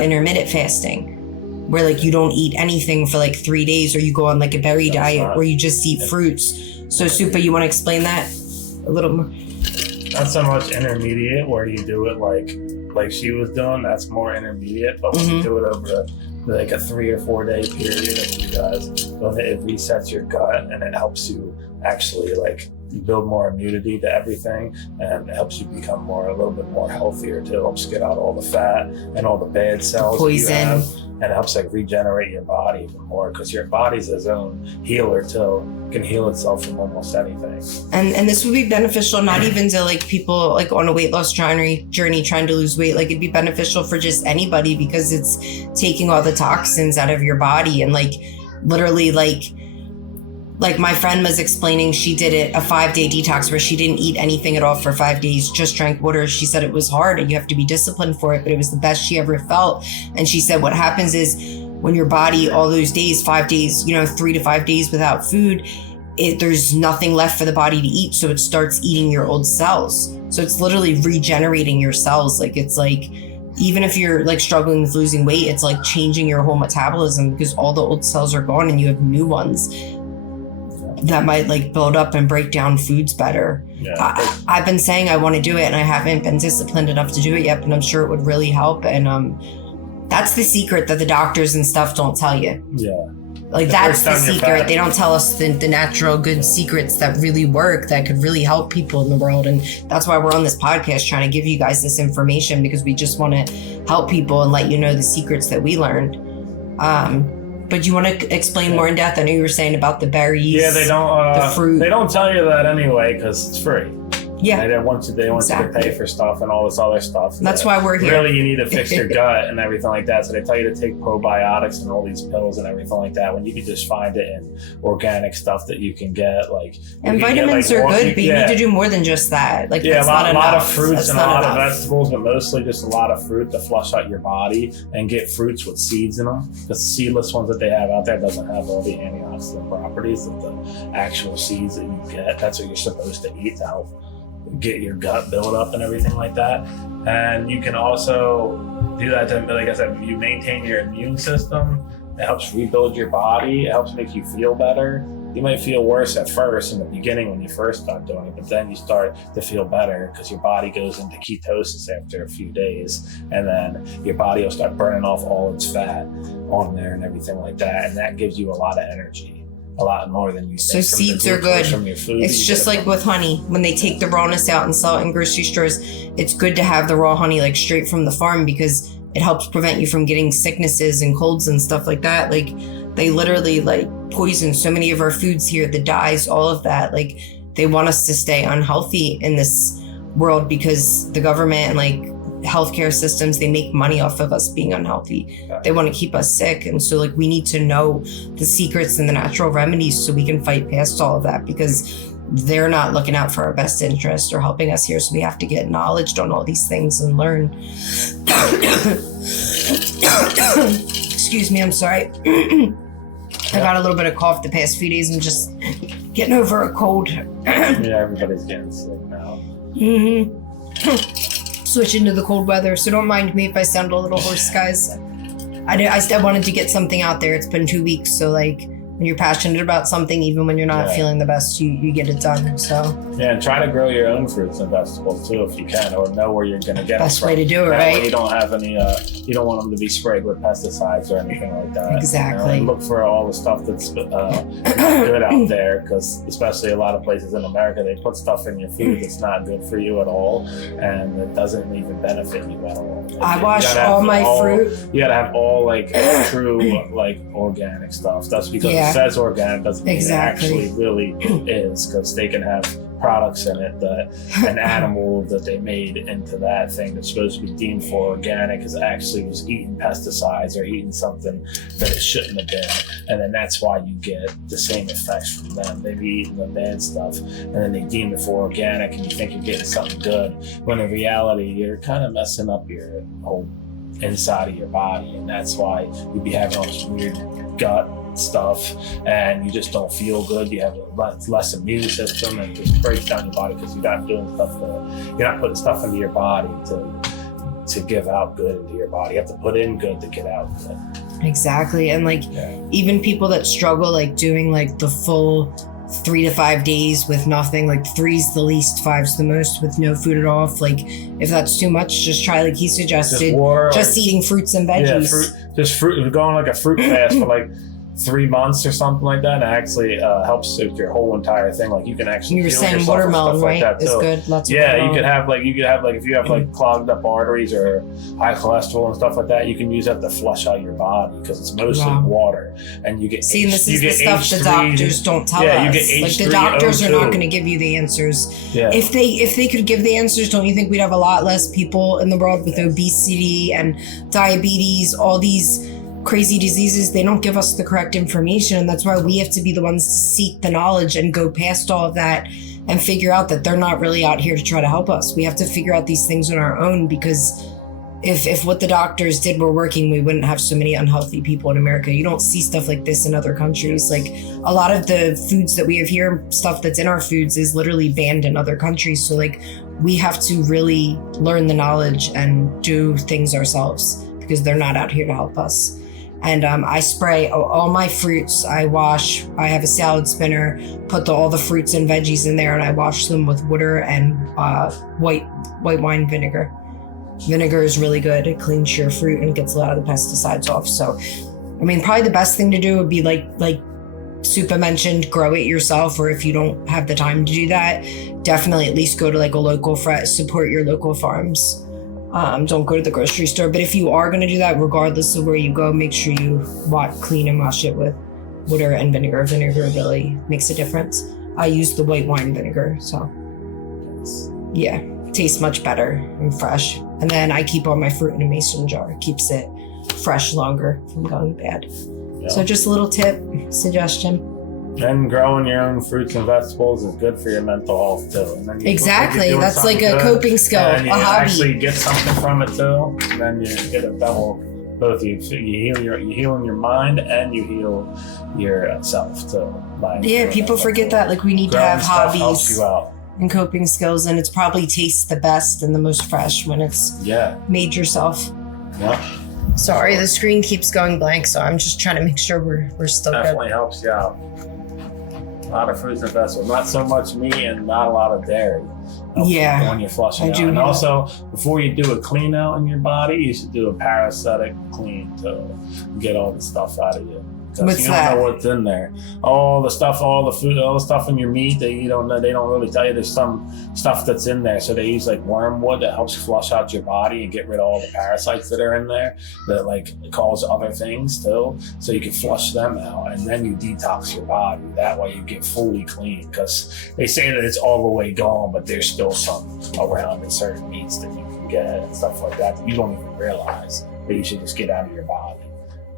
intermittent fasting, where like you don't eat anything for like 3 days, or you go on like a berry diet where you just eat fruits. So Supa, you want to explain that a little more? Not so much intermediate where you do it like she was doing. That's more intermediate, but when you do it over like a 3 or 4 day period, like you guys, then it resets your gut and it helps you actually like you build more immunity to everything, and it helps you become a little bit more healthier too. It helps get out all the fat and all the bad cells poison. You have, and it helps like regenerate your body even more, because your body's its own healer too. It can heal itself from almost anything. And this would be beneficial not even to like people like on a weight loss journey trying to lose weight. Like it'd be beneficial for just anybody, because it's taking all the toxins out of your body. And like literally like my friend was explaining, she did it a 5-day detox where she didn't eat anything at all for 5 days, just drank water. She said it was hard and you have to be disciplined for it, but it was the best she ever felt. And she said what happens is when your body all those days, 5 days, 3 to 5 days without food, there's nothing left for the body to eat. So it starts eating your old cells. So it's literally regenerating your cells. Like it's like, even if you're like struggling with losing weight, it's like changing your whole metabolism, because all the old cells are gone and you have new ones that might like build up and break down foods better. I've been saying I want to do it and I haven't been disciplined enough to do it yet, but I'm sure it would really help. And that's the secret that the doctors and stuff don't tell you. Like that's the secret. They don't tell us the natural good secrets that really work, that could really help people in the world. And that's why we're on this podcast trying to give you guys this information, because we just want to help people and let you know the secrets that we learned. But you want to explain more in depth? I know you were saying about the berries. Yeah, they don't. The fruit. They don't tell you that anyway, because it's free. Yeah, they want you to pay for stuff and all this other stuff. That's why we're here. Really, you need to fix your gut and everything like that. So they tell you to take probiotics and all these pills and everything like that, when you can just find it in organic stuff that you can get. And vitamins are good, but you need to do more than just that. Like a lot of fruits and a lot of vegetables, but mostly just a lot of fruit to flush out your body, and get fruits with seeds in them. The seedless ones that they have out there doesn't have all the antioxidant properties of the actual seeds that you get. That's what you're supposed to eat to help get your gut build up and everything like that. And you can also do that to, like I said, you maintain your immune system. It helps rebuild your body. It helps make you feel better. You might feel worse at first in the beginning when you first start doing it, but then you start to feel better because your body goes into ketosis after a few days, and then your body will start burning off all its fat on there and everything like that. And that gives you a lot of energy. A lot more than you think. So seeds are good. From your food, it's just like with honey. When they take the rawness out and sell it in grocery stores, it's good to have the raw honey like straight from the farm, because it helps prevent you from getting sicknesses and colds and stuff like that. Like they literally like poison so many of our foods here, the dyes, all of that. Like they want us to stay unhealthy in this world because the government and like healthcare systems, they make money off of us being unhealthy. They want to keep us sick. And so like we need to know the secrets and the natural remedies so we can fight past all of that, because they're not looking out for our best interest or helping us here. So we have to get knowledge on all these things and learn. Excuse me, I'm sorry. I got a little bit of cough the past few days. I'm just getting over a cold. Yeah, everybody's getting sick now. Switch into the cold weather, so don't mind me if I sound a little hoarse, guys. I still wanted to get something out there. It's been 2 weeks, so like when you're passionate about something, even when you're not feeling the best, you get it done. So yeah, and try to grow your own fruits and vegetables too if you can, or know where you're gonna get best them from. way to do it, that right? Way you don't have any you don't want them to be sprayed with pesticides or anything like that. Exactly. And look for all the stuff that's good out there, because especially a lot of places in America, they put stuff in your food that's not good for you at all, and it doesn't even benefit you at all. I wash all my fruit. You gotta have all like true like organic stuff. That's because it says organic doesn't mean it actually really is, because they can have products in it that an animal that they made into that thing that's supposed to be deemed for organic is actually was eating pesticides or eating something that it shouldn't have been, and then that's why you get the same effects from them. They've eaten the bad stuff and then they deem it for organic, and you think you're getting something good, when in reality you're kind of messing up your whole inside of your body, and that's why you be having all this weird gut stuff and you just don't feel good. You have a less immune system, and it just breaks down your body because you're not doing stuff you're not putting stuff into your body to give out good into your body. You have to put in good to get out good. Exactly. And like even people that struggle like doing like the full 3 to 5 days with nothing, like 3's the least, 5's the most, with no food at all. Like if that's too much, just try like he suggested, just eating fruits and veggies. Fruit, going like a fruit fast for like 3 months or something like that, and it actually helps with your whole entire thing. Like you can actually you were saying watermelon, right? Like is good. Lots of you could have like if you have like clogged up arteries or high cholesterol and stuff like that, you can use that to flush out your body because it's mostly water, and you get this is the stuff the doctors don't tell us. You get like the doctors are not going to give you the answers. If they could give the answers, don't you think we'd have a lot less people in the world with obesity and diabetes, all these crazy diseases? They don't give us the correct information, and that's why we have to be the ones to seek the knowledge and go past all of that and figure out that they're not really out here to try to help us. We have to figure out these things on our own, because if what the doctors did were working, we wouldn't have so many unhealthy people in America. You don't see stuff like this in other countries. Like a lot of the foods that we have here, stuff that's in our foods is literally banned in other countries. So like we have to really learn the knowledge and do things ourselves, because they're not out here to help us. And I spray all my fruits. I have a salad spinner, put all the fruits and veggies in there, and I wash them with water and white wine vinegar. Vinegar is really good. It cleans your fruit and gets a lot of the pesticides off. So, I mean, probably the best thing to do would be like Supa mentioned, grow it yourself, or if you don't have the time to do that, definitely at least go to like a local support your local farms. Don't go to the grocery store. But if you are going to do that, regardless of where you go, make sure you clean and wash it with water and vinegar. Vinegar really makes a difference. I use the white wine vinegar, so yeah, tastes much better and fresh. And then I keep all my fruit in a mason jar. It keeps it fresh longer from going bad. Yeah. So just a little tip, suggestion. And growing your own fruits and vegetables is good for your mental health too. And then exactly, that's like a coping skill, and you a hobby. Actually get something from it too. And then you get a double. Both you heal your mind and you heal yourself too. People forget that. Like we need to have hobbies and coping skills, and it's probably tastes the best and the most fresh when it's made yourself. Yeah. Sorry, the screen keeps going blank, so I'm just trying to make sure we're still good. Definitely helps you out. A lot of fruits and vegetables, not so much meat and not a lot of dairy. When you're flushing out. And also, before you do a clean out in your body, you should do a parasitic clean to get all the stuff out of you. What's you don't know what's in there. All the food, all the stuff in your meat that you don't know, they don't really tell you. There's some stuff that's in there. So they use like wormwood that helps flush out your body and get rid of all the parasites that are in there that like cause other things too. So you can flush them out, and then you detox your body. That way you get fully clean, because they say that it's all the way gone, but there's still some around in certain meats that you can get and stuff like that you don't even realize that you should just get out of your body.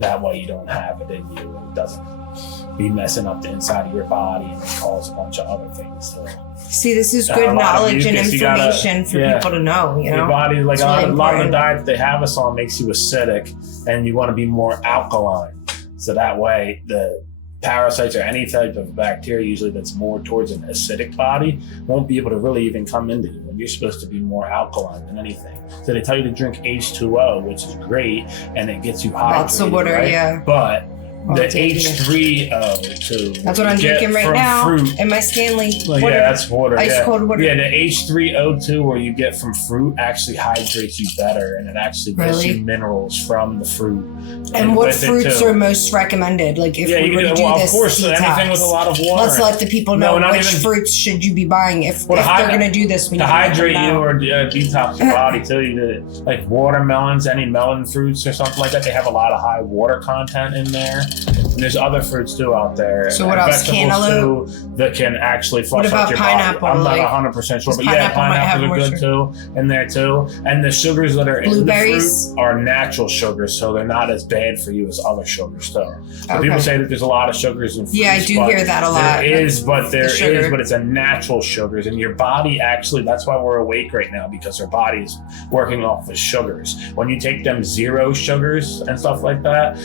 That way you don't have it in you, and it doesn't be messing up the inside of your body and cause a bunch of other things. So, see, this is good knowledge and information for people to know. You know, your body, like a lot of the diet they have us on makes you acidic, and you want to be more alkaline. So that way the parasites or any type of bacteria usually that's more towards an acidic body won't be able to really even come into you. And you're supposed to be more alkaline than anything. So they tell you to drink H2O, which is great, and it gets you hydrated. Lots of water, right? But the H3O too. That's what I'm drinking right now fruit. in my Stanley. Well, yeah, that's water. Ice cold water. Yeah, the H3O2 where you get from fruit actually hydrates you better, and it actually gives you minerals from the fruit. And what fruits are most recommended? Like if we were to do this, of course, detox, anything with a lot of water. Let's let the people know which fruits should you be buying if they're going to do this. To hydrate you or detox your body too, like watermelons, any melon fruits or something like that, they have a lot of high water content in there. And there's other fruits too out there. So what else? Cantaloupe too, that can actually flush out your pineapple, body. I'm not 100% sure, but pineapples are good too in there too. And the sugars that are in the fruit are natural sugars, so they're not as bad for you as other sugars too. So people say that there's a lot of sugars in fruits. Yeah, I do hear that a lot. There is, but it's a natural sugars, and your body actually. That's why we're awake right now, because our body is working off the sugars. When you take them zero sugars and stuff like that,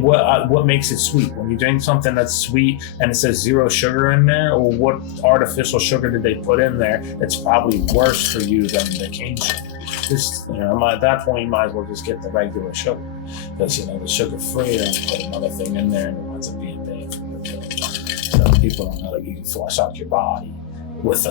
what makes it sweet? When you drink something that's sweet and it says zero sugar in there, or what artificial sugar did they put in there? It's probably worse for you than the cane sugar. just, at that point, you might as well just get the regular sugar, because, the sugar-free, and put another thing in there, and it winds up being bad for you too. So people don't know that you can flush out your body with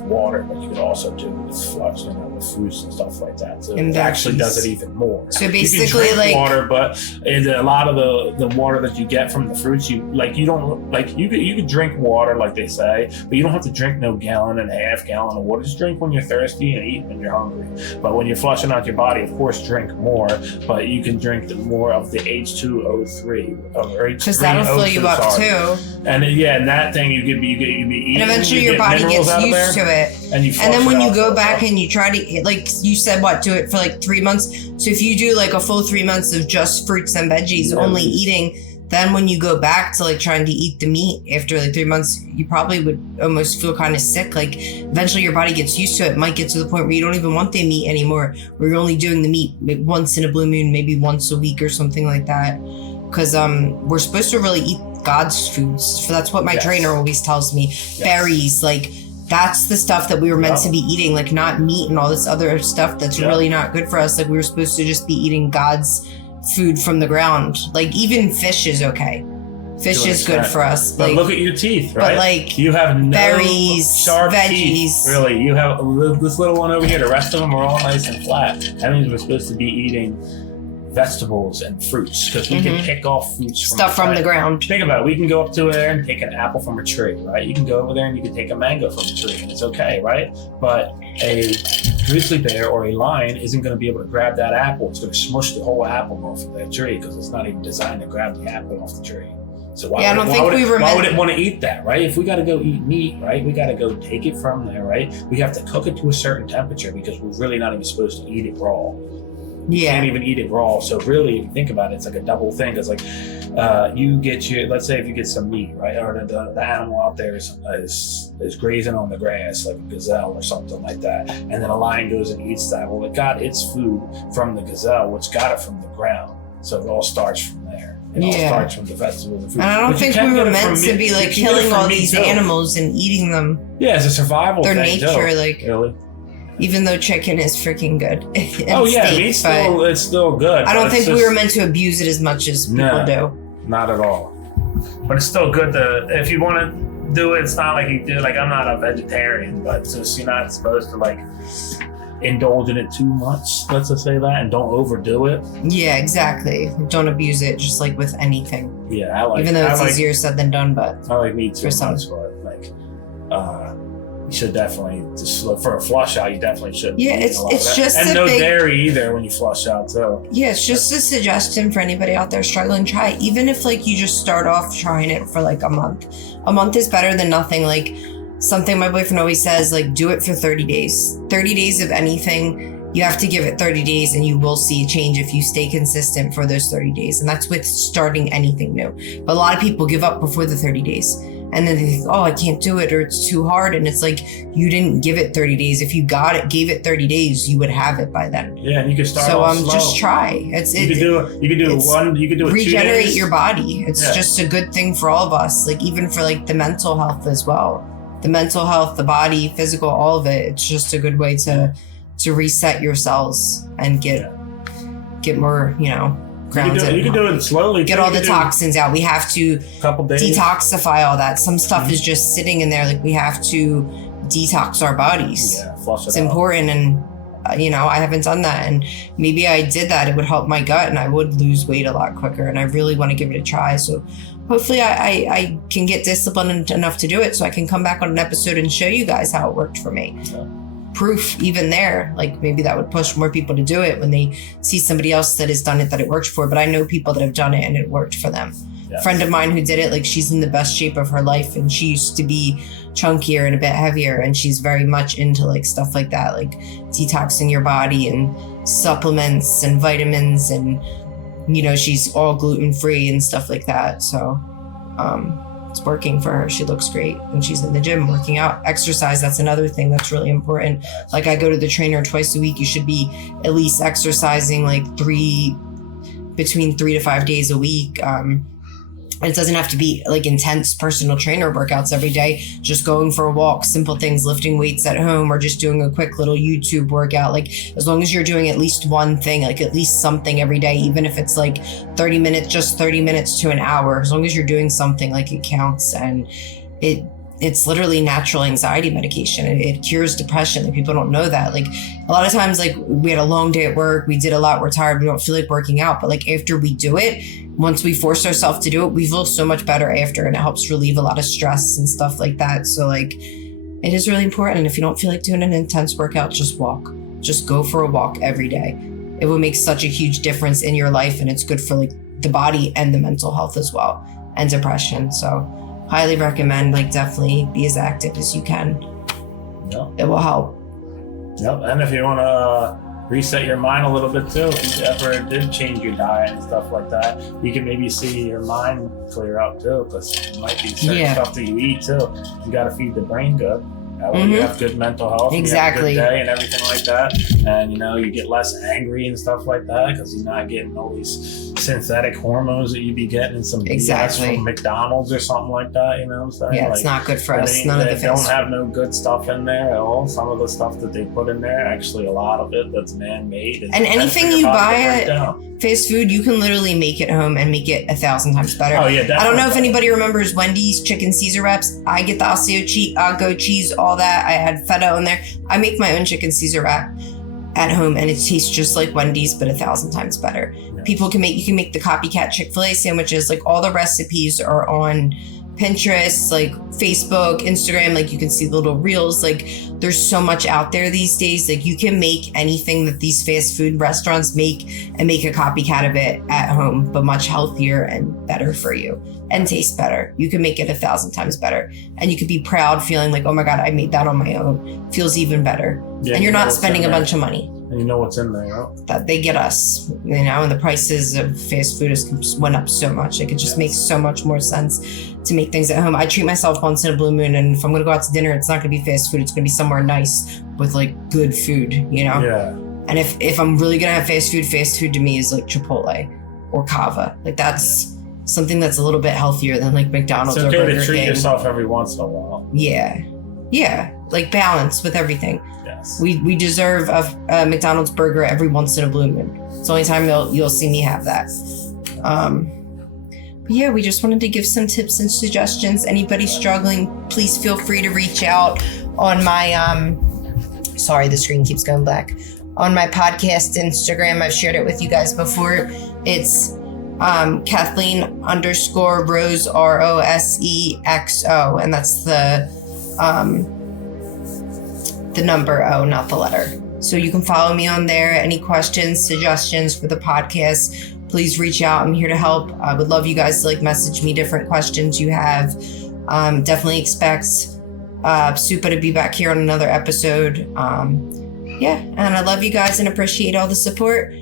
water, but you can also do with flush, with fruits and stuff like that. So and it actually does it even more. So basically, you can drink like water, but a lot of the water that you get from the fruits, you could drink water like they say, but you don't have to drink no gallon and a half gallon of water. Just drink when you're thirsty and eat when you're hungry. But when you're flushing out your body, of course, drink more. But you can drink more of the H2O3 because that'll fill you up too. And and that thing you could be eating. And eventually your body gets used to it. And then when you go back and you try to, like you said, do it for like 3 months. So if you do like a full 3 months of just fruits and veggies, only eating, then when you go back to like trying to eat the meat after like 3 months, you probably would almost feel kind of sick. Like eventually your body gets used to it. It might get to the point where you don't even want the meat anymore, where you're only doing the meat once in a blue moon, maybe once a week or something like that. Because we're supposed to really eat God's foods. So that's what my trainer always tells me. Berries, like that's the stuff that we were meant to be eating, like not meat and all this other stuff that's really not good for us. Like we were supposed to just be eating God's food from the ground. Like even fish is okay. Fish is good for us. But look at your teeth, right? But like you have no berries, sharp veggies. Teeth, really. You have this little one over here. The rest of them are all nice and flat. That means we're supposed to be eating vegetables and fruits, because we can pick off fruits from the ground. Think about it. We can go up to there and take an apple from a tree, right? You can go over there and you can take a mango from a tree, and it's okay, right? But a grizzly bear or a lion isn't going to be able to grab that apple. It's going to smush the whole apple off of that tree, because it's not even designed to grab the apple off the tree. So why would it want to eat that, right? If we got to go eat meat, right? We got to go take it from there, right? We have to cook it to a certain temperature, because we're really not even supposed to eat it raw. You can't even eat it raw. So really, if you think about it, it's like a double thing. Because like you get let's say if you get some meat, right? Or the animal out there is grazing on the grass, like a gazelle or something like that. And then a lion goes and eats that. Well, it got its food from the gazelle, which got it from the ground. So it all starts from there. It all starts from the vegetables and fruit. And I don't think we were meant to be like killing all these animals and eating them. Yeah, it's a survival thing. Their nature, like really. Even though chicken is freaking good. It's still good. I don't think we were meant to abuse it as much as people do. Not at all. But it's still good if you want to do it, it's not like you do. Like, I'm not a vegetarian, but just you're not supposed to like indulge in it too much. Let's just say that, and don't overdo it. Yeah, exactly. Don't abuse it, just like with anything. Yeah, even though it's easier said than done, but I like meat too much, but like, you should definitely just look for a flush out. You definitely should. Yeah, it's just and no dairy either when you flush out too. Yeah, it's just a suggestion for anybody out there struggling. Try it. Even if like you just start off trying it for like a month. A month is better than nothing. Like something my boyfriend always says, like do it for 30 days. 30 days of anything. You have to give it 30 days and you will see a change if you stay consistent for those 30 days. And that's with starting anything new. But a lot of people give up before the 30 days. And then they think, oh, I can't do it, or it's too hard. And it's like, you didn't give it 30 days. If you gave it 30 days, you would have it by then. Yeah, and you can start off slow. Just try. You could do it regenerate 2 days. Your body. It's just a good thing for all of us. Like even for like the mental health as well. The mental health, the body, physical, all of it. It's just a good way to reset your cells and get more, grounded. You can do it slowly. Get all the toxins out. We have to detoxify all that. Some stuff is just sitting in there. Like we have to detox our bodies. Yeah, flush it It's out. important, and I haven't done that. And maybe I did that. It would help my gut, and I would lose weight a lot quicker. And I really want to give it a try. So hopefully, I can get disciplined enough to do it, so I can come back on an episode and show you guys how it worked for me. Yeah. Proof even there, like maybe that would push more people to do it when they see somebody else that has done it that it worked for. But I know people that have done it and it worked for them. A friend of mine who did it, like she's in the best shape of her life, and she used to be chunkier and a bit heavier, and she's very much into like stuff like that, like detoxing your body and supplements and vitamins, and she's all gluten-free and stuff like that. So it's working for her. She looks great, and she's in the gym working out. Exercise, that's another thing that's really important. Like I go to the trainer twice a week. You should be at least exercising like between 3 to 5 days a week. It doesn't have to be like intense personal trainer workouts every day. Just going for a walk, simple things, lifting weights at home, or just doing a quick little YouTube workout. Like as long as you're doing at least one thing, like at least something every day, even if it's like 30 minutes, just 30 minutes to an hour, as long as you're doing something, like it counts. And it's literally natural anxiety medication. It cures depression. Like people don't know that. Like a lot of times, like we had a long day at work, we did a lot, we're tired, we don't feel like working out. But like after we do it, once we force ourselves to do it, we feel so much better after, and it helps relieve a lot of stress and stuff like that. So like it is really important. And if you don't feel like doing an intense workout, just walk. Just go for a walk every day. It will make such a huge difference in your life, and it's good for like the body and the mental health as well, and depression. So highly recommend, like definitely be as active as you can. Yep. It will help. Yep. And if you want to reset your mind a little bit too, if you ever did change your diet and stuff like that, you can maybe see your mind clear up too, because it might be certain stuff that you eat too. You got to feed the brain good. That way you have good mental health. Exactly. You have a good day and everything like that. And, you know, you get less angry and stuff like that because you're not getting all these synthetic hormones that you be getting in some BS from McDonald's or something like that, you know what I'm saying? Yeah, it's not good for us. None of the They don't have no good stuff in there at all. Some of the stuff that they put in there, actually a lot of it that's man-made. And anything you buy at fast food, you can literally make it home and make it 1,000 times better. Oh, yeah, definitely. I don't know if anybody remembers Wendy's chicken Caesar wraps. I get the goat cheese, all that. I had feta on there. I make my own chicken Caesar wrap at home, and it tastes just like Wendy's, but 1,000 times better. Yeah. You can make the copycat Chick-fil-A sandwiches. Like all the recipes are on Pinterest, like Facebook, Instagram. Like you can see the little reels. Like there's so much out there these days. Like you can make anything that these fast food restaurants make and make a copycat of it at home, but much healthier and better for you and taste better. You can make it 1,000 times better, and you could be proud feeling like, oh my God, I made that on my own. Feels even better. Yeah, and you're not spending a bunch of money. And you know what's in there, right? That they get us, you know, and the prices of fast food has went up so much. Like it just makes so much more sense to make things at home. I treat myself once in a blue moon, and if I'm gonna go out to dinner, it's not gonna be fast food. It's gonna be somewhere nice with like good food, you know? Yeah. And if I'm really gonna have fast food to me is like Chipotle or Cava. Like that's something that's a little bit healthier than like McDonald's or Burger King. It's okay to treat yourself every once in a while. Yeah. Yeah. Like balance with everything. Yes. We deserve a McDonald's burger every once in a blue moon. It's the only time you'll see me have that. But yeah, we just wanted to give some tips and suggestions. Anybody struggling, please feel free to reach out on my sorry, the screen keeps going black. On my podcast Instagram, I've shared it with you guys before. It's Kathleen _Rose ROSEXO, and that's the number O, not the letter. So you can follow me on there. Any questions, suggestions for the podcast, please reach out. I'm here to help. I would love you guys to like message me different questions you have. Definitely expect Supa to be back here on another episode. And I love you guys and appreciate all the support.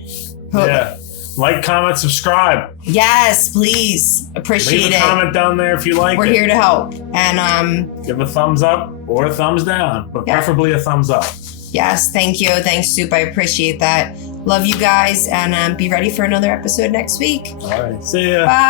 Like, comment, subscribe. Yes, please. Appreciate it. Leave a comment down there if you like it. We're here to help. And give a thumbs up or a thumbs down, but preferably a thumbs up. Yes, thank you. Thanks, Soup. I appreciate that. Love you guys, and be ready for another episode next week. All right. See ya. Bye.